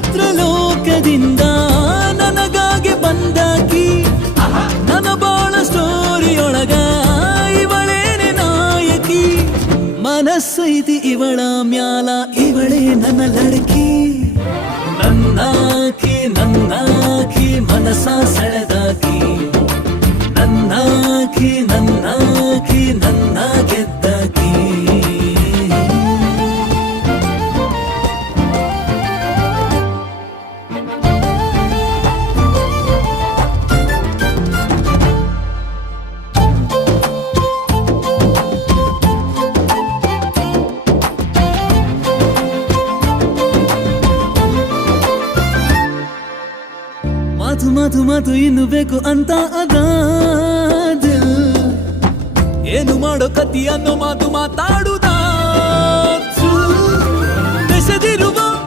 ನಕ್ಷತ್ರ ಲೋಕದಿಂದ ನನಗಾಗಿ ಬಂದಾಕಿ ನನ್ನ ಬಾಳ ಸ್ಟೋರಿಯೊಳಗ ಇವಳೇನೆ ನಾಯಕಿ ಮನಸ್ಸೈತಿ ಇವಳ ಮ್ಯಾಲ ಇವಳೇ ನನ್ನ ಲಡಕಿ ನನ್ನಾಕಿ ನನ್ನಾಕಿ ಮನಸ ಸೆಳೆದಾಕಿ ನನ್ನಾಕಿ ನನ್ನಾಕಿ ನನ್ನ ಗೆದ್ದಾಕಿ ಮಾತು ಮಾತು ಮಾತು ಇನ್ನು ಬೇಕು ಅಂತ ಅದ ಏನು ಮಾಡೋ ಕತ್ತಿ ಅನ್ನೋ ಮಾತು ಮಾತಾಡುದ ಬೆಸದಿ